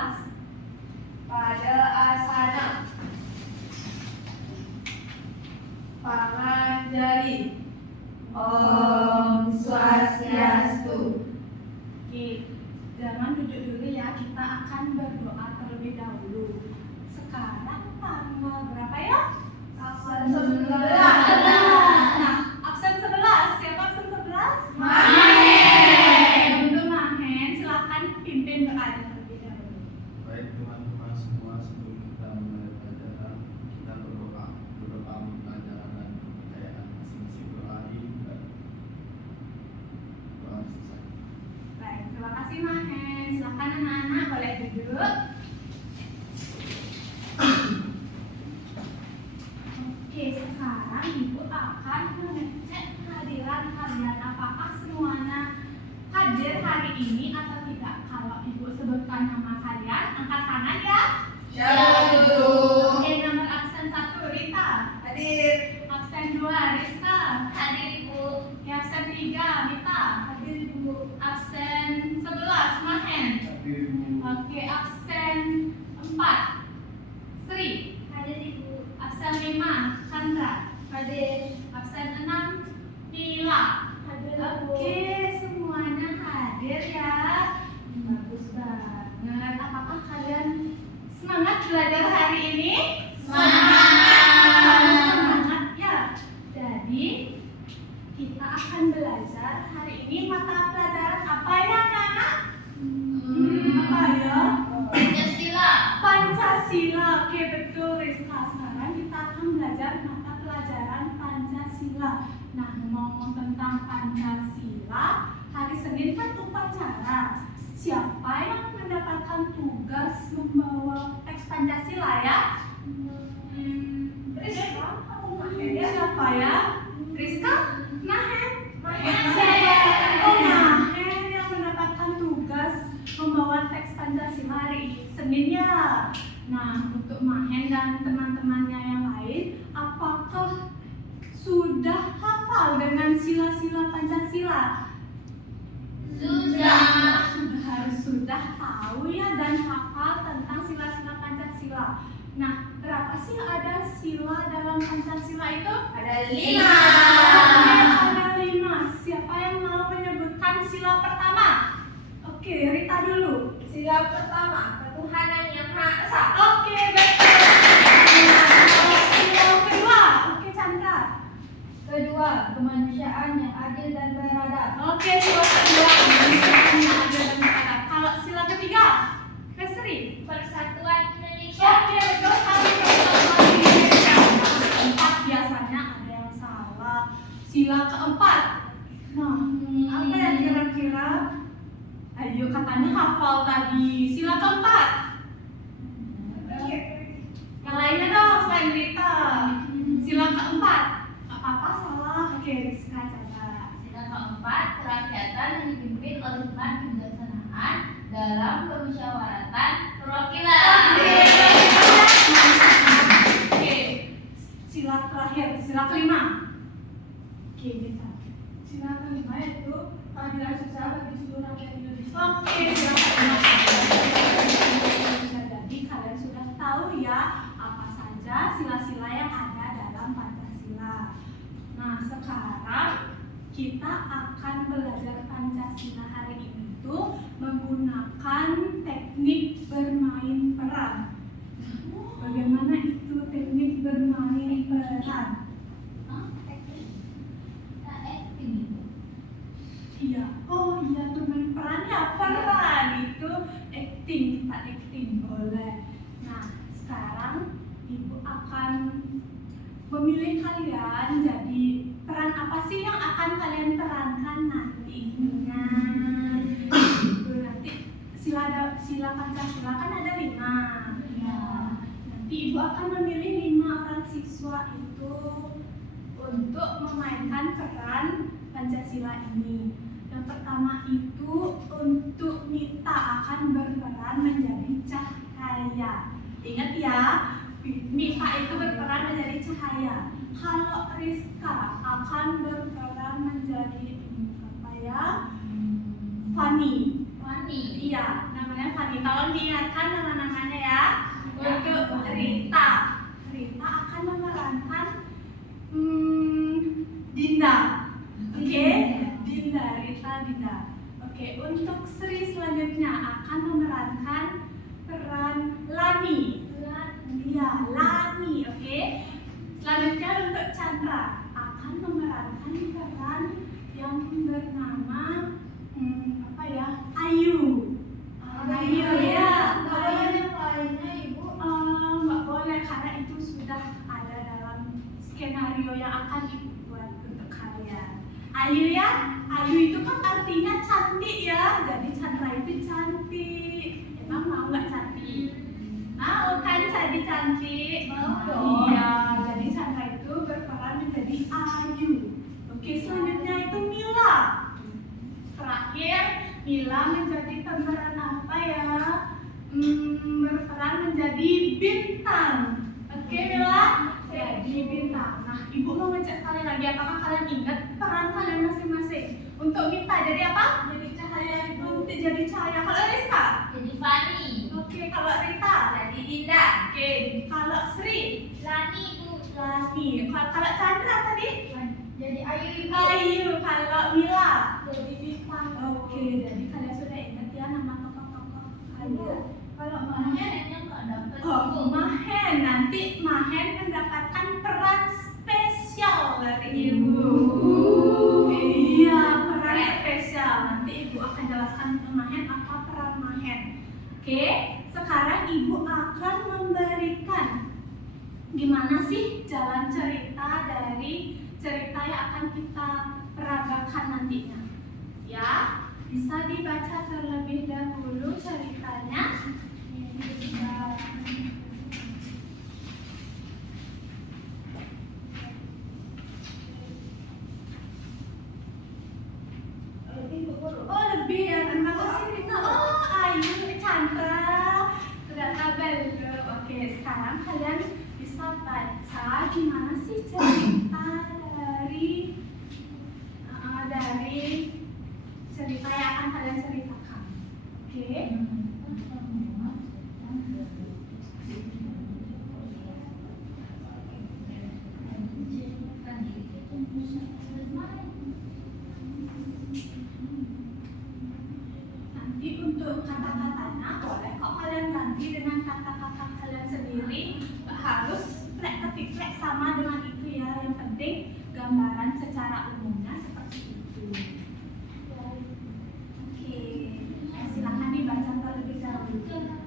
kelas? Pada asana, panganjali, Om Swastiastu. Oke, jangan duduk dulu ya, kita akan berdoa terlebih dahulu. Sekarang tanggal berapa ya? Absen 11. Nah, absen 11. Siapa absen 11? Mahen. Untuk Mahen, silakan pimpin doanya terlebih dahulu. Baik teman-teman semua, sebelum kita mulai pelajaran, kita berdoa untuk pelajaran dan kepercayaan masing-masing berlari dan doa selesai. Baik, terima kasih Mahen. Silakan anak-anak boleh duduk. Oke, sekarang Ibu akan mengecek kehadiran kalian. Apakah semuanya hadir hari ini atau tidak? Kalau Ibu sebutkan nama kalian, angkat tangan ya. Syalu. Oke, nomor absen 1 Rita. Hadir. Absen 2 Rizka. Hadir Ibu. Oke, absen 3 Mita. Hadir Ibu. Absen 11 Mahen. Tapi Ibu, Oke, absen 4 Sri. Hadir Ibu. Absen 5 Chandra. Hadir. Absen 6 Nila. Hadir Ibu. Oke, semuanya hadir ya. Bagus banget. Apakah kalian semangat belajar hari ini? Semangat. Semangat ya. Jadi kita akan belajar hari ini mata pelajaran apa ya anak-anak? Apa ya? Pancasila. Pancasila. Oke, betul Rizka. Sekarang kita akan belajar mata pelajaran Pancasila. Nah, ngomong tentang Pancasila, hari Senin kan upacara. Siapa yang mendapatkan tugas membawa teks Pancasila ya? Rizka. Siapa ya? Rizka? Mahen? Mahen. Oh, Mahen yang mendapatkan tugas membawa teks Pancasila hari Senin ya. Nah, untuk Mahen dan teman-temannya yang lain, apakah sudah hafal dengan sila-sila Pancasila? Sudah. Sudah tahu ya dan hafal tentang sila-sila Pancasila. Nah, berapa sih ada sila dalam Pancasila itu? Ada Oke, 5. ada 5. Siapa yang mau menyebutkan sila pertama? Oke, Rita dulu. Sila pertama, ketuhanan yang Maha Esa. Oke, betul. Sila kedua. Oke, Chandra. Kedua, kemanusiaan yang adil dan beradab. Oke, sila kedua. Kemanusiaan yang adil dan beradab. Kalau sila ketiga, Kesri. Persatuan Indonesia. Oke, betul sekali. Persatuan Indonesia. Keempat biasanya ada yang salah. Sila keempat. Nah, apa ya kira-kira? Ayo, katanya hafal tadi. Sila keempat. Yang lainnya dong, selain Rita. Sila keempat. Apa-apa salah. Oke, Rizka catat. Sila keempat, kerakyatan yang dipimpin oleh hikmat kebijaksanaan dalam kemusyawaratan perwakilan. Oke, sila terakhir, sila kelima. Oke, Rita. Sila kelima yaitu keadilan sosial bagi seluruh rakyat Indonesia. Oke, sila kelima. Jadi kalian sudah tahu ya apa saja sila-sila yang ada dalam Pancasila. Nah, sekarang kita akan belajar Pancasila hari ini tuh menggunakan teknik bermain peran. Bagaimana itu teknik bermain peran? Iya, oh iya bermain peran ya, peran itu acting, kita acting boleh. Nah, sekarang Ibu akan memilih kalian jadi peran apa sih yang akan kalian perankan nantinya. Itu nanti sila Pancasila kan ada 5. Ya, nanti Ibu akan memilih 5 orang siswa itu untuk memainkan peran Pancasila ini. Yang pertama itu untuk Mita akan berperan menjadi cahaya. Ingat ya, Mita itu berperan menjadi cahaya. Kalau Rizka akan berperan menjadi apa ya? Fani. Iya, namanya Fanny. Tolong diingatkan nama-namanya ya. Untuk Rita, Rita akan memerankan Dinda. Oke, Dinda, Rita, Dinda. Oke, untuk Sri selanjutnya akan memerankan peran Lani. Iya, Lani. Oke. Selanjutnya untuk Chandra akan memerankan peran yang bernama apa ya? Ayu. Ayu ya. Nggak boleh yang lainnya, Ibu. Nggak boleh karena itu sudah ada dalam skenario yang akan dibuat untuk kalian. Ayu ya, Ayu itu kan artinya cantik ya. Jadi Chandra itu cantik. Emang mau nggak cantik? Mau kan jadi cantik? Mau dong. Iya, jadi Chandra itu berperan menjadi Ayu. Oke, selanjutnya itu Mila. Terakhir, Mila menjadi pemeran apa ya? Berperan menjadi Bintang. Oke, Mila? Jadi Bintang. Nah, Ibu mau ngecek sekali lagi, apakah kalian ingat peran kalian masing-masing? Untuk Mita jadi apa? Jadi cahaya, Ibu. Untuk jadi Cahaya. Kalau Rizka? Jadi Fanny. Oke, kalau Rita? Jadi Dinda. Oke, kalau Sri? Lani, Bu. Lani. Kalau Chandra tadi? Jadi Ayu, Ibu. Ayu. Kalau Mila? Jadi Bintang. Oke, jadi kalian sudah ingat ya nama tokoh-tokoh Ibu, kalian? kalau Mahen Mahen, yang nggak dapet. Oh, Mahen. Nanti Mahen mendapatkan peran spesial dari Ibu. Iya, peran spesial. Nanti Ibu akan jelaskan ke Mahen apa peran Mahen. Oke, sekarang Ibu akan memberikan gimana sih jalan cerita dari cerita yang akan kita peragakan nantinya. Ya, bisa dibaca terlebih dahulu ceritanya. Ibu guru. Oh, lebih ya, terima kasih Rita. Oh, Ayu, Chandra, sudah tabel. Oke, sekarang kalian bisa baca gimana sih cerita dari cerita yang akan kalian ceritakan. Oke. Nanti untuk kata-katanya boleh kok kalian ganti dengan kata-kata kalian sendiri. Nggak harus ketik sama dengan itu ya. Yang penting gambaran secara umumnya seperti itu. Oke, silakan dibaca terlebih dahulu.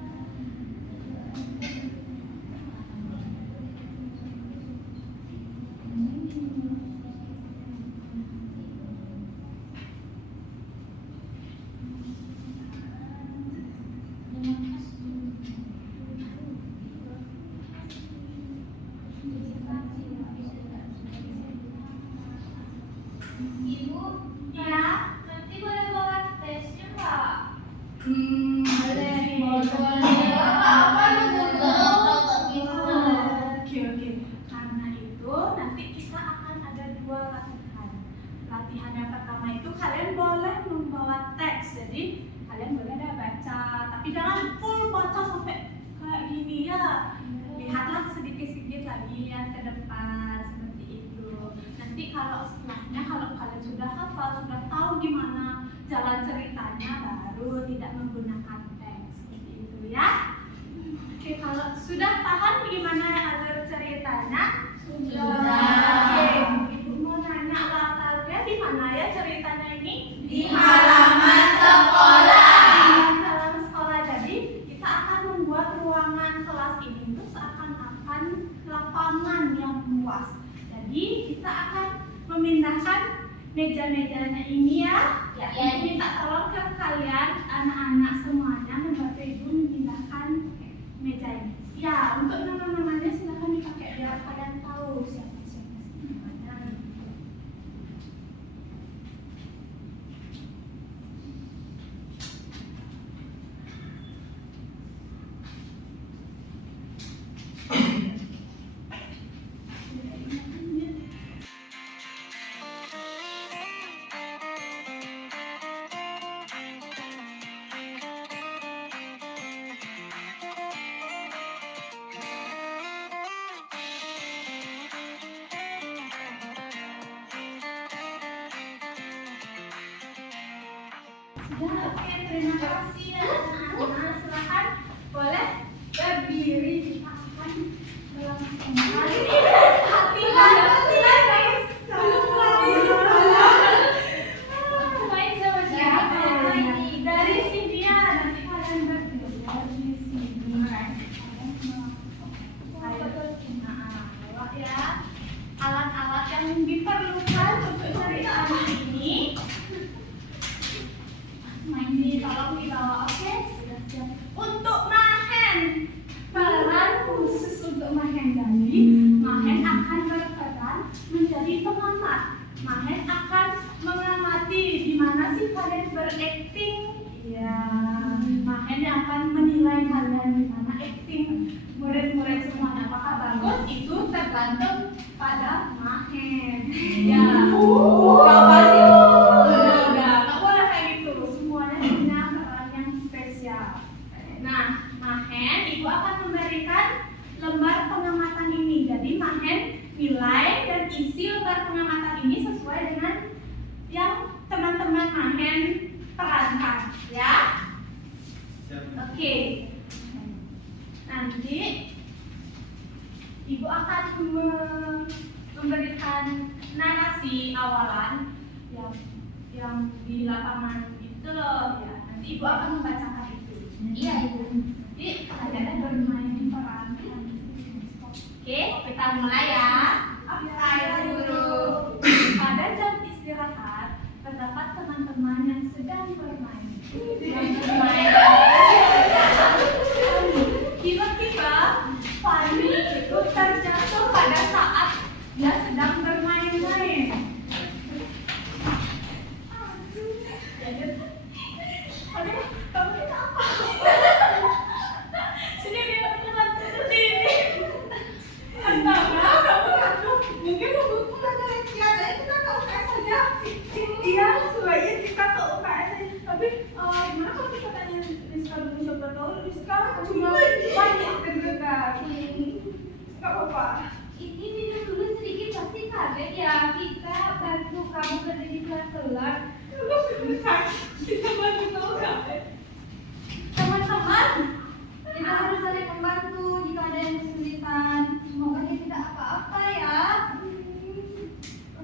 Ibu, Ya. nanti boleh bawa tesnya nggak? Boleh. Apa lu guru? Oke. Karena itu nanti kita akan ada 2 latihan. Latihan yang pertama itu kalian boleh membawa teks. Jadi kalian boleh dah baca, tapi jangan full baca sampai kayak gini ya. Lihatlah sedikit-sedikit lagi, lihat ke depan seperti itu. Nanti kalau setelahnya kalau kalian sudah hafal, sudah tahu gimana jalan ceritanya, baru tidak menggunakan teks seperti itu ya. Oke, kalau sudah paham gimana alur ceritanya? Oke, Ibu mau nanya latarnya di mana ya ceritanya ini? Di halaman sekolah. Di halaman sekolah. Jadi kita akan membuat ruangan kelas ini itu seakan-akan lapangan yang luas. Jadi kita akan memindahkan meja-mejanya ini ya. Ya. Ibu minta tolong ke kalian anak-anak semuanya membantu Ibu memindahkan meja ini. Ya, untuk nama-namanya silakan dipakai biar kalian tahu siapa-siapa namanya. terima kasih ya anak-anak. Silakan boleh berdiri. Kita akan melangsungkan hati-hati guys. Belum Main sama siapa ini? dari sini ya, nanti kalian berdiri di sini. Bawa ya alat-alat yang diperlukan untuk cerita ini. Ini tolong dibawa, oke? Sudah siap. Untuk Mahen, peran khusus untuk Mahen. Jadi Mahen akan berperan menjadi pengamat. Mahen akan mengamati di mana sih kalian berakting. Ya, Mahen yang akan menilai kalian di mana acting murid-murid semuanya. Apakah bagus? Itu tergantung pada Mahen. Ya, apa sih? Udah, nggak boleh kayak gitu. Semuanya punya peran yang spesial. Nah, Mahen, ibu akan memberikan lembar pengamatan ini. Jadi Mahen nilai dan isi lembar pengamatan ini sesuai dengan yang teman-teman Mahen perankan, ya. Siap. Oke. Nanti ibu akan memberikan narasi awalan yang di lapangan itu loh, ya. Nanti ibu akan membacakan itu. Iya itu. Jadi kalian bermain peran. Oke, kita mulai ya. Saya guru. Pada jam istirahat terdapat teman-teman yang sedang bermain. Tiba-tiba Fani itu terjatuh pada saat dia sedang bermain-main. Aduh, kamu ini apa? Sini biar teman sini. Astaga, kamu jatuh. Mungkin buku ada rekian, jadi kita ke UKS saja. Iya, sebaiknya kita ke UKS saja. Tapi gimana kalau kita tanya Rizka dulu, siapa tahu Rizka cuma banyak deg-degan. Gak apa-apa. Ini minum dulu sedikit pasti kaget ya. Kita bantu kamu berdiri pelan-pelan. Kita bantu tahu gak? Teman-teman, Kita harus saling membantu jika ada yang kesulitan. Semoga dia tidak apa-apa ya.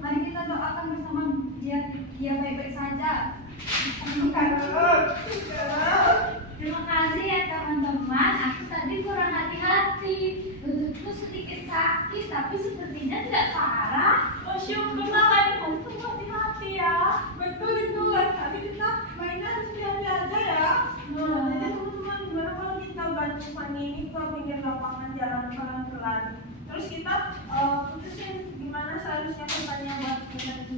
Mari kita doakan bersama dia baik-baik saja. Terima kasih ya teman-teman. Aku tadi kurang hati-hati. Lututku sedikit sakit, tapi sepertinya tidak parah. oh syukurlah kalian tuh hati-hati ya. Betul itu, tapi kita mainnya harus hati-hati aja ya. Nah, jadi teman-teman gimana kalau kita bantu Fani ini ke pinggir lapangan jalan pelan-pelan. Terus kita putusin gimana seharusnya pertanyaan buat kita di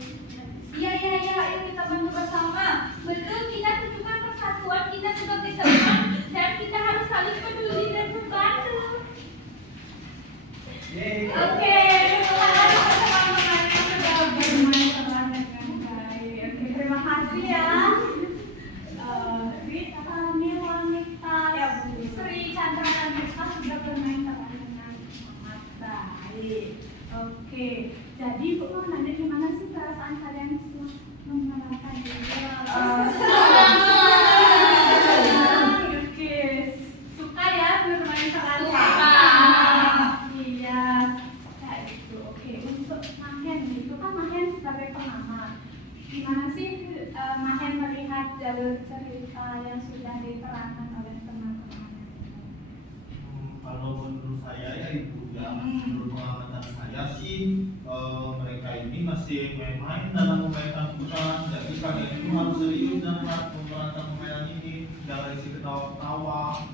Iya, ayo kita bantu bersama. Betul, kita tunjukkan persatuan kita sebagai teman dan kita harus saling peduli dan membantu. Yeay. Oke, terima kasih teman-teman yang sudah bermain peran dengan baik. Oke, terima kasih ya. Ritani wanita ya Bu Sri Chandra dan Rizka sudah bermain peran dengan sangat baik. Oke, jadi Bu mau nanya gimana sih perasaan kalian setelah memerankan Oke, suka ya bermain peran? Iya, kayak gitu. Oke, untuk Mahen itu kan Mahen sebagai pengamat. Gimana sih Mahen melihat jalur cerita yang sudah diperankan oleh teman-teman? Kalau menurut saya ya itu ya, menurut pengamatan saya sih mereka ini masih main-main dalam memainkan peran. Jadi kalian itu harus serius dalam memerankan permainan ini, jangan isi ketawa-ketawa.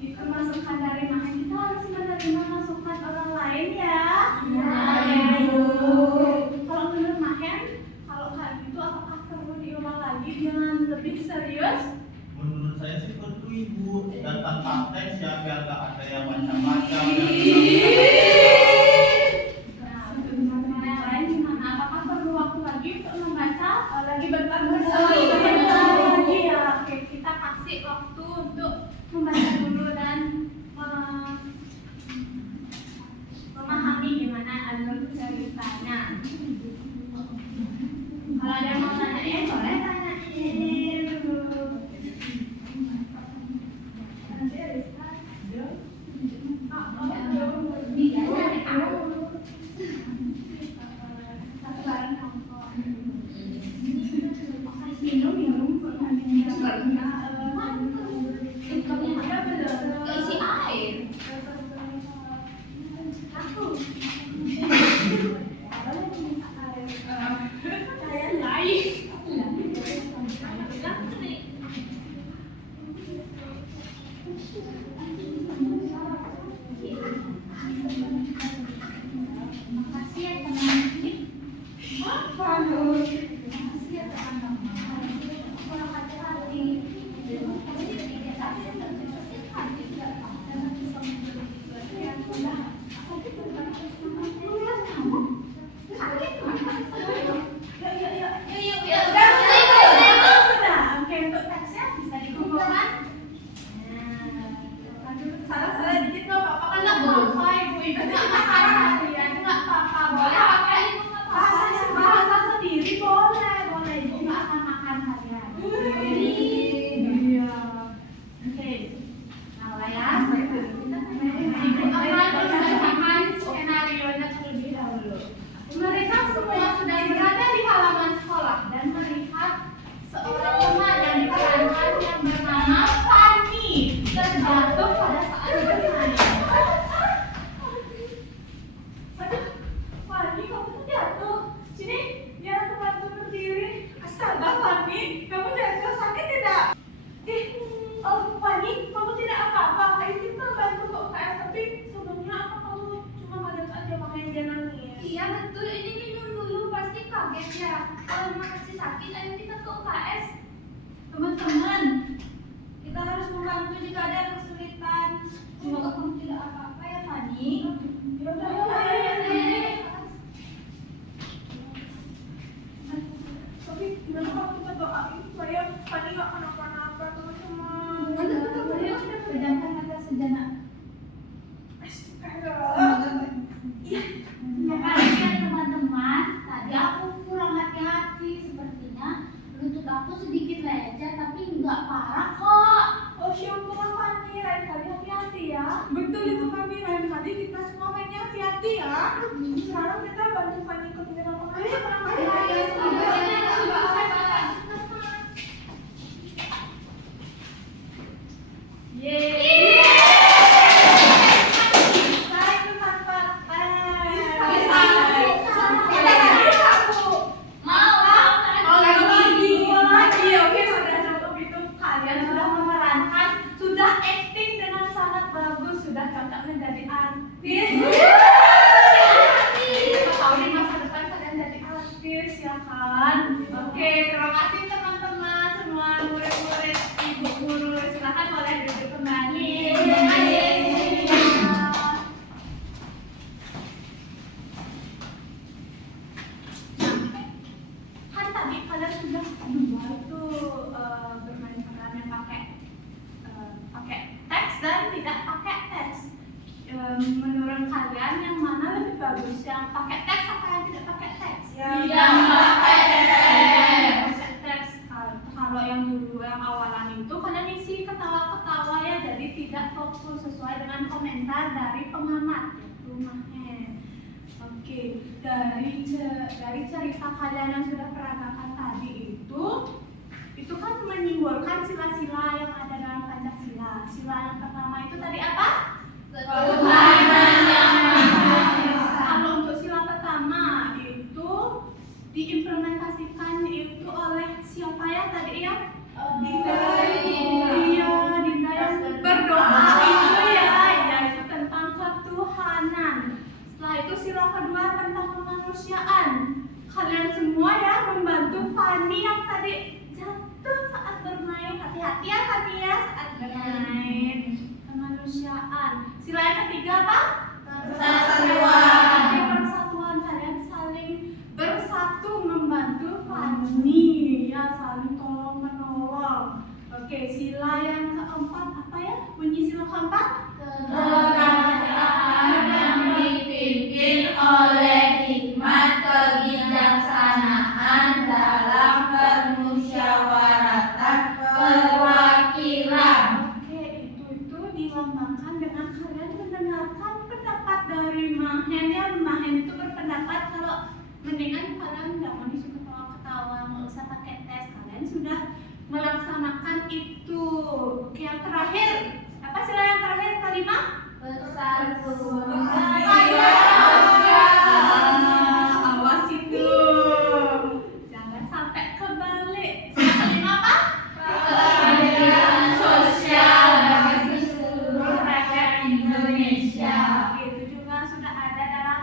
Itu masukan dari Mahen, kita harus menerima masukan orang lain ya. Iya. Kalau menurut Mahen, kalau kayak gitu apakah perlu diulang lagi dengan lebih serius? Menurut saya sih perlu ibu, dan tanpa teks ya biar gak ada yang baca-baca. Nah, untuk teman-teman yang lain gimana? Apakah perlu waktu lagi untuk membaca? Lagi bentar lagi ya. Oke, kita kasih waktu untuk membaca dulu dan memahami gimana alur ceritanya. Kalau ada yang mau tanya boleh tanya. ya, bisa dikumpulkan. Salah dikit nggak apa-apa kan Nggak apa-apa ibu nggak marah kalian, nggak apa-apa, boleh pakai bahasa sendiri, boleh ibu nggak akan makan kalian. Iya. Oke, nah ya. Ibu akan membacakan skenario-nya terlebih dahulu. Mereka semua sedang berada di halaman sekolah dan melihat seorang teman yang diperankan yang bernama Fanny terjatuh pada saat bermain. Aduh, Fanny, kamu tuh jatuh. Sini, biar aku bantu berdiri. Astaga, Fanny, kamu jatuh sakit tidak? Fanny, kamu tidak apa-apa. Ayo kita bantu ke UKS, tapi sebelumnya apa kamu cuma badan aja makanya dia nangis? Iya betul, ini minum dulu pasti kaget ya. Kalau masih sakit, ayo kita ke UKS. Teman-teman, Kita harus membantu jika ada yang kesulitan. Semoga kamu tidak apa-apa ya, Fanny. Ya udah, Ayo. Tapi gimana kalau kita doain supaya Fanny nggak kenapa-napa, teman-teman? Ayo, pejamkan mata sejenak. Astaga. Iya. terima kasih ya teman-teman. Tadi aku kurang hati-hati, sepertinya lutut aku sedikit lecet tapi nggak parah kok. Oh, syukurlah Fanny, lain kali hati-hati ya. Betul itu Fanny, lain kali kita semua mainnya hati-hati ya. Sekarang kita bantu Fanny ke pinggir lapangan. Yeay. Bisa itu tanpa tes. Bisa. Mau lagi. Oke, sudah cukup itu. kalian sudah memerankan, sudah acting dengan sangat bagus, sudah cocok menjadi artis. Siapa tahu di masa depan kalian jadi artis ya kan? Oke, terima kasih teman-teman semua murid-murid, ibu guru, silakan boleh duduk kembali. Terima kasih. Kan tadi kalian sudah dua itu bermain peran yang pakai teks dan tidak pakai teks. Menurut kalian yang mana lebih bagus, yang pakai teks atau yang tidak pakai teks? Yang pakai teks. Kalau yang dulu yang awalan itu kalian isi ketawa-ketawa ya, jadi tidak fokus sesuai dengan komentar dari pengamat yaitu Mahen. Oke, dari cerita kalian yang sudah peragakan tadi itu kan menyimbolkan sila-sila yang ada dalam Pancasila. Sila yang pertama itu tadi apa? Kalau untuk sila pertama itu diimplementasikan itu oleh siapa ya tadi ya? Dinda yang berdoa itu ya, itu tentang ketuhanan. Setelah itu sila kedua tentang kemanusiaan. Kalian semua ya membantu Fanny yang tadi jatuh saat bermain. Hati-hati ya Fanny ya saat bermain. Kemanusiaan. Sila yang ketiga apa? Persatuan. Persatuan, kalian saling bersatu membantu Fanny ya, saling tolong menolong. Oke, sila yang keempat apa ya? Bunyi sila keempat? Kerajaan dipimpin oleh hikmat kebijaksanaan dalam permusyawaratan perwakilan. Oke, itu dilambangkan dengan kalian mendengarkan pendapat dari Mahen ya. Mahen itu berpendapat kalau mendingan kalian jangan disuruh ketawa-ketawa, nggak usah pakai tes. Kalian sudah melaksanakan itu. Oke, yang terakhir apa sila yang terakhir kalimat? Awas itu, jangan sampai kebalik. Sila kelima apa? Keadilan sosial bagi Seluruh rakyat Indonesia. Itu juga sudah ada dalam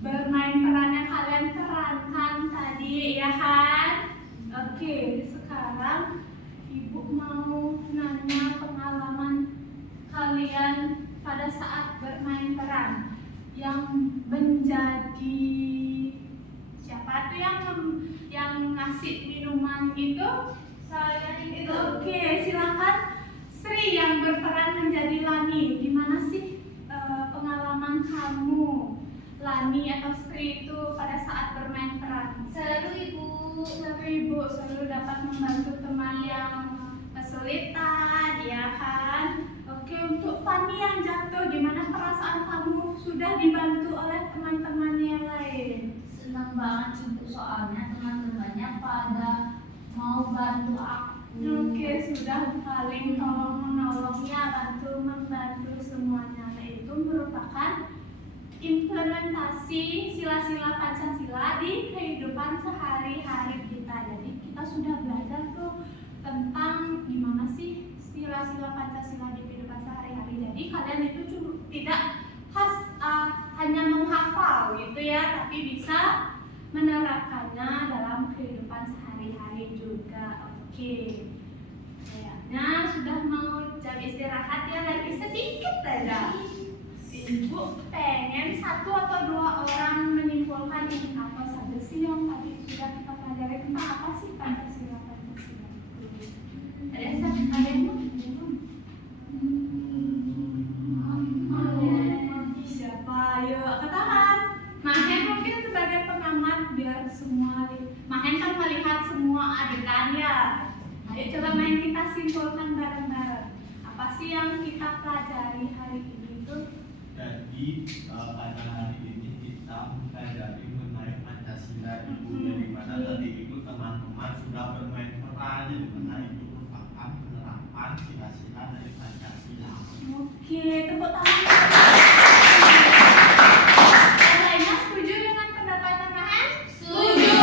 bermain peran yang kalian perankan tadi ya kan? Oke, sekarang ibu mau nanya pengalaman kalian pada saat bermain peran yang menjadi siapa tuh yang ngasih minuman itu? Saya Itu Fani, gimana sih pengalaman kamu, Lani atau Sri itu pada saat bermain peran? Seru Ibu. Seru Ibu, selalu dapat membantu teman yang kesulitan, ya kan? Oke, untuk Fani yang jatuh, gimana perasaan kamu sudah dibantu oleh teman-teman yang lain? Senang banget Ibu, soalnya teman-temannya pada mau bantu aku. Oke, sudah paling tolong menolongnya, bantu membantu semuanya. Nah, itu merupakan implementasi sila-sila Pancasila di kehidupan sehari-hari kita. Jadi kita sudah belajar tuh tentang gimana sih sila-sila Pancasila di kehidupan sehari-hari. Jadi kalian itu tidak hanya menghafal gitu ya, tapi bisa menerapkannya dalam kehidupan sehari-hari juga. Oke, kayaknya sudah mau jam istirahat ya, lagi sedikit aja. Ibu pengen satu atau dua orang menyimpulkan ini apa saja sih yang tadi sudah kita pelajari tentang apa sih Pancasila itu. Ada yang mau? Siapa? Ayo angkat tangan. Mahen mungkin sebagai pengamat biar semua Mahen kan melihat semua adegan ya. Ayo coba Mahen kita simpulkan bareng-bareng. Apa sih yang kita pelajari hari ini tuh? Jadi pada hari ini kita mempelajari mengenai Pancasila Ibu, dari mana tadi Ibu teman-teman sudah bermain peran, di mana itu merupakan penerapan sila-sila dari Pancasila. Oke, tepuk tangan. Yang lainnya setuju dengan pendapatnya Mahen? Setuju.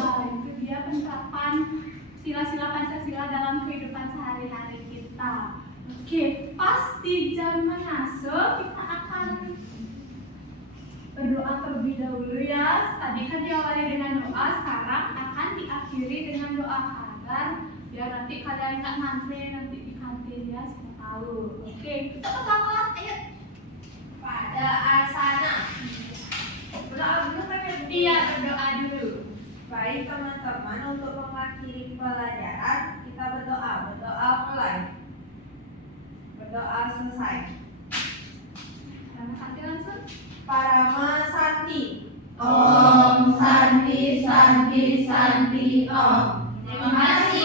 Nah, itu dia penerapan sila-sila Pancasila dalam kehidupan sehari-hari kita. Oke, pas di jam menasuh kita akan berdoa terlebih dahulu ya. Tadi kan diawali dengan doa, sekarang akan diakhiri dengan doa agar biar nanti kalian nggak ngantri nanti di kantin ya, siapa tahu. Oke, kita ke kelas, ayo. Pada asana. Berdoa dulu kan ya, Bu? Iya, berdoa dulu. Baik teman-teman, untuk mengakhiri pelajaran kita berdoa. Berdoa mulai. Berdoa selesai. Karena nanti langsung. Parama Santi. Om Santi Santi Santi Om. Terima kasih